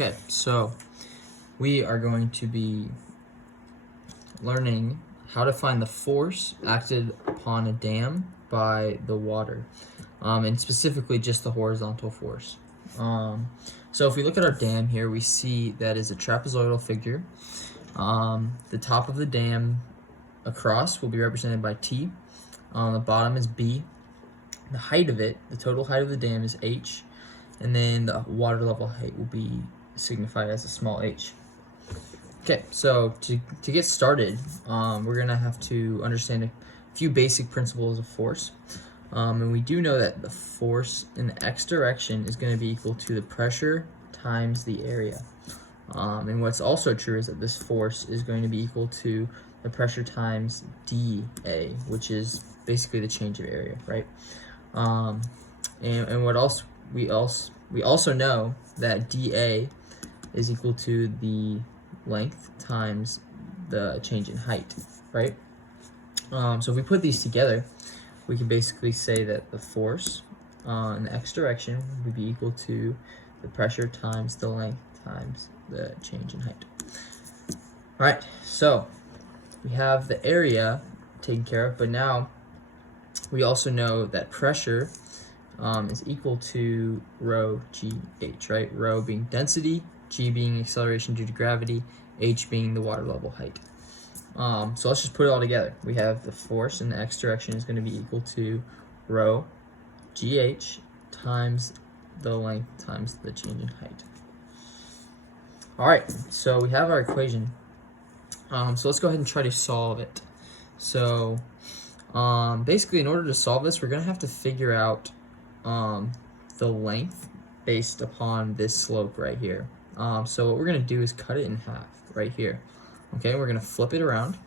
Okay, so we are going to be learning how to find the force acted upon a dam by the water, and specifically just the horizontal force. So if we look at our dam here, we see that is a trapezoidal figure. The top of the dam across will be represented by T. On the bottom is B. The height of it, the total height of the dam, is H, and then the water level height will be signified as a small h. Okay, so to get started, we're going to have to understand a few basic principles of force. And we do know that the force in the x direction is going to be equal to the pressure times the area. And what's also true is that this force is going to be equal to the pressure times dA, which is basically the change of area, right? And what else we also know that dA is equal to the length times the change in height, right? So if we put these together, we can basically say that the force in the x direction would be equal to the pressure times the length times the change in height. All right, so we have the area taken care of, but now we also know that pressure is equal to rho gh, right? Rho being density, g being acceleration due to gravity, h being the water level height. So let's just put it all together. We have the force in the x direction is going to be equal to rho gh times the length times the change in height. All right, so we have our equation. So let's go ahead and try to solve it. So basically, in order to solve this, we're going to have to figure out the length based upon this slope right here. So what we're going to do is cut it in half right here. Okay, we're going to flip it around.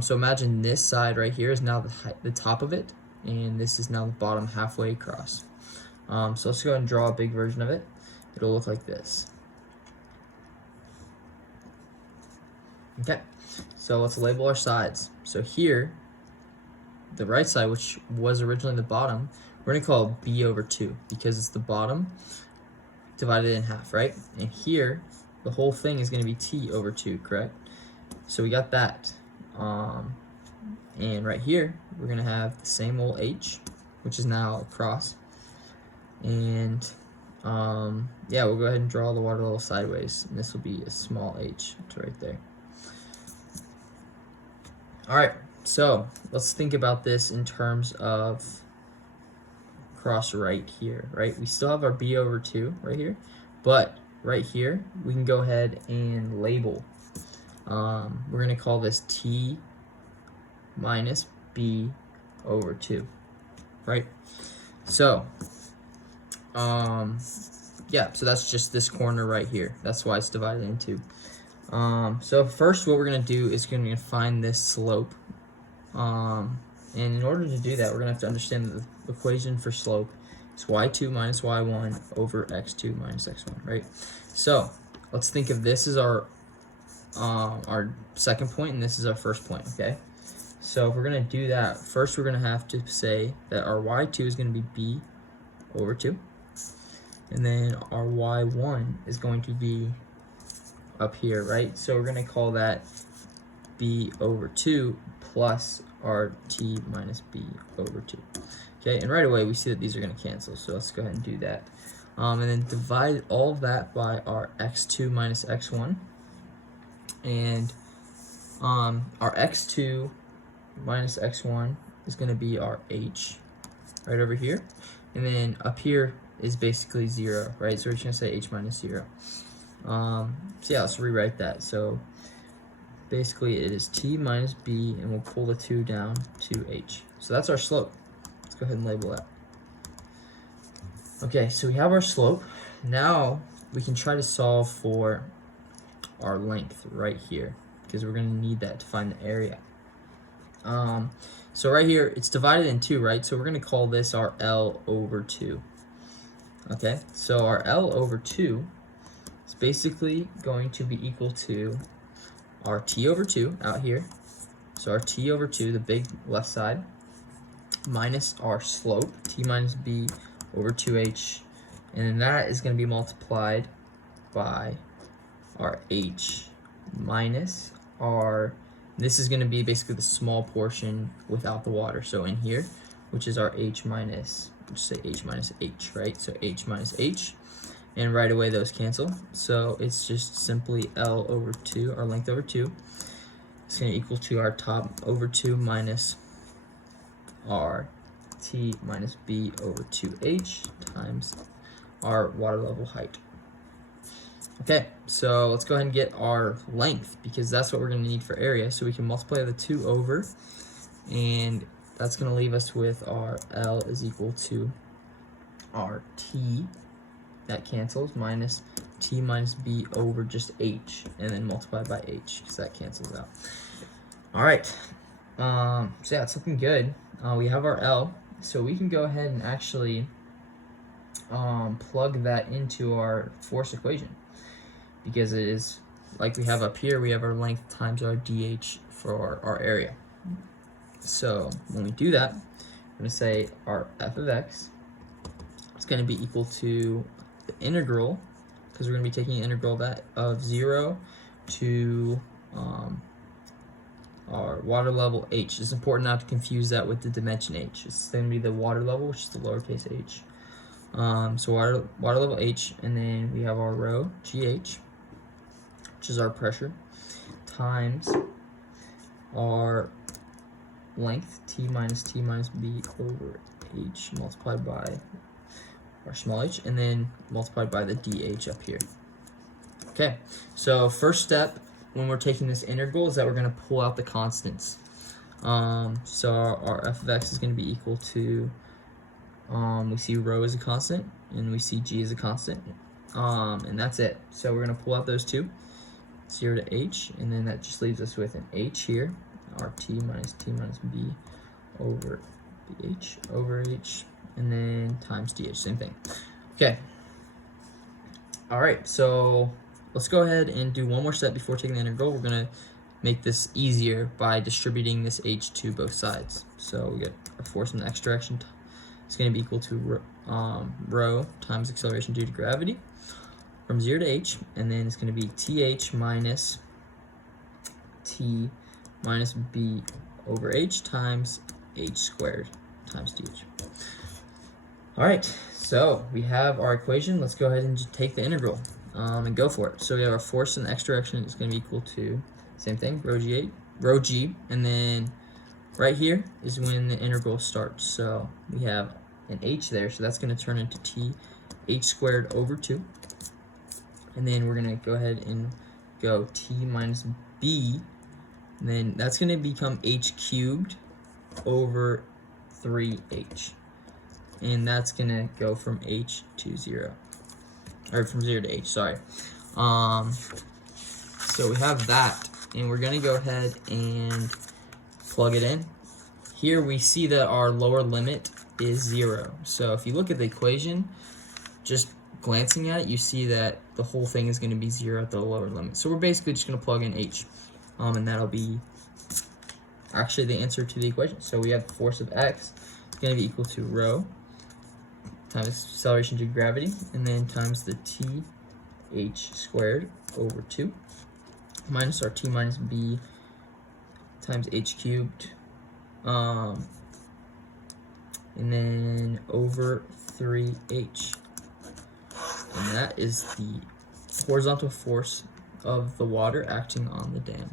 So imagine this side right here is now the top of it, and this is now the bottom halfway across. So let's go ahead and draw a big version of it. It'll look like this. Okay, so let's label our sides. So here, the right side, which was originally the bottom, we're going to call it b over 2 because it's the bottom divided in half, right? And here, the whole thing is going to be t over 2, correct? So we got that. And right here, we're going to have the same old h, which is now across. And yeah, we'll go ahead and draw the water level sideways, and this will be a small h. It's right there. All right, so let's think about this in terms of cross right here, right? We still have our b over 2 right here, but right here, we can go ahead and label. We're going to call this t minus b over 2, right? So, yeah, so that's just this corner right here. That's why it's divided in 2. So first what we're going to do is going to find this slope. And in order to do that, we're going to have to understand that the equation for slope is y2 minus y1 over x2 minus x1, right? So let's think of this as our second point, and this is our first point, okay? So if we're going to do that, first we're going to have to say that our y2 is going to be b over 2, and then our y1 is going to be up here, right? So we're going to call that b over 2 plus our t minus b over 2. Okay, and right away we see that these are going to cancel, so let's go ahead and do that. And then divide all of that by our x2 minus x1. And our x2 minus x1 is going to be our h right over here. And then up here is basically 0, right? So we're just going to say h minus 0. So yeah, let's rewrite that. So basically it is t minus b, and we'll pull the 2 down to h. So that's our slope. Let's go ahead and label that. Okay, so we have our slope. Now we can try to solve for our length right here, because we're going to need that to find the area. So right here, it's divided in 2, right? So we're going to call this our L over 2. Okay, so our L over 2 is basically going to be equal to our t over 2 out here. So our t over 2, the big left side, minus our slope, t minus b over 2h, and then that is going to be multiplied by our H minus our, this is going to be basically the small portion without the water, so in here, which is our H minus, just say H minus H, right? So H minus H, and right away those cancel, so it's just simply L over 2, our length over 2, it's going to equal to our top over 2 minus our T minus B over 2H times our water level height. Okay, so let's go ahead and get our length, because that's what we're going to need for area. So we can multiply the 2 over, and that's going to leave us with our L is equal to our T, that cancels, minus T minus B over just H, and then multiply by H, because that cancels out. All right, so yeah, it's looking good. We have our L, so we can go ahead and actually plug that into our force equation, because it is like we have up here, we have our length times our DH for our area. So when we do that, we're going to say our f of x is going to be equal to the integral, because we're going to be taking an integral that of 0 to our water level h. It's important not to confuse that with the dimension h. It's going to be the water level, which is the lowercase h. So water level h, and then we have our rho GH, which is our pressure, times our length T minus B over H multiplied by our small h, and then multiplied by the DH up here. Okay, so first step when we're taking this integral is that we're going to pull out the constants. So our f of x is going to be equal to, we see rho as a constant, and we see g as a constant, and that's it. So we're going to pull out those two, 0 to h, and then that just leaves us with an h here, our T minus B over BH over H, and then times DH, same thing. Okay. All right, so let's go ahead and do one more step before taking the integral. We're going to make this easier by distributing this h to both sides. So we get our force in the x direction. It's going to be equal to rho times acceleration due to gravity from 0 to h, and then it's going to be th minus T minus B over H times H squared times DH. All right, so we have our equation. Let's go ahead and just take the integral and go for it. So we have our force in the x direction is going to be equal to, same thing, rho g, and then right here is when the integral starts. So we have an h there, so that's going to turn into T h squared over 2. And then we're going to go ahead and go T minus B, and then that's going to become h cubed over 3h. And that's going to go from h to 0. Or from 0 to h, sorry. So we have that, and we're going to go ahead and plug it in. Here we see that our lower limit is 0. So if you look at the equation, just glancing at it, you see that the whole thing is going to be 0 at the lower limit. So we're basically just going to plug in h, and that'll be actually the answer to the equation. So we have the force of x is going to be equal to rho times acceleration due to gravity, and then times the th squared over 2 minus our T minus B times h cubed, and then over 3h. And that is the horizontal force of the water acting on the dam.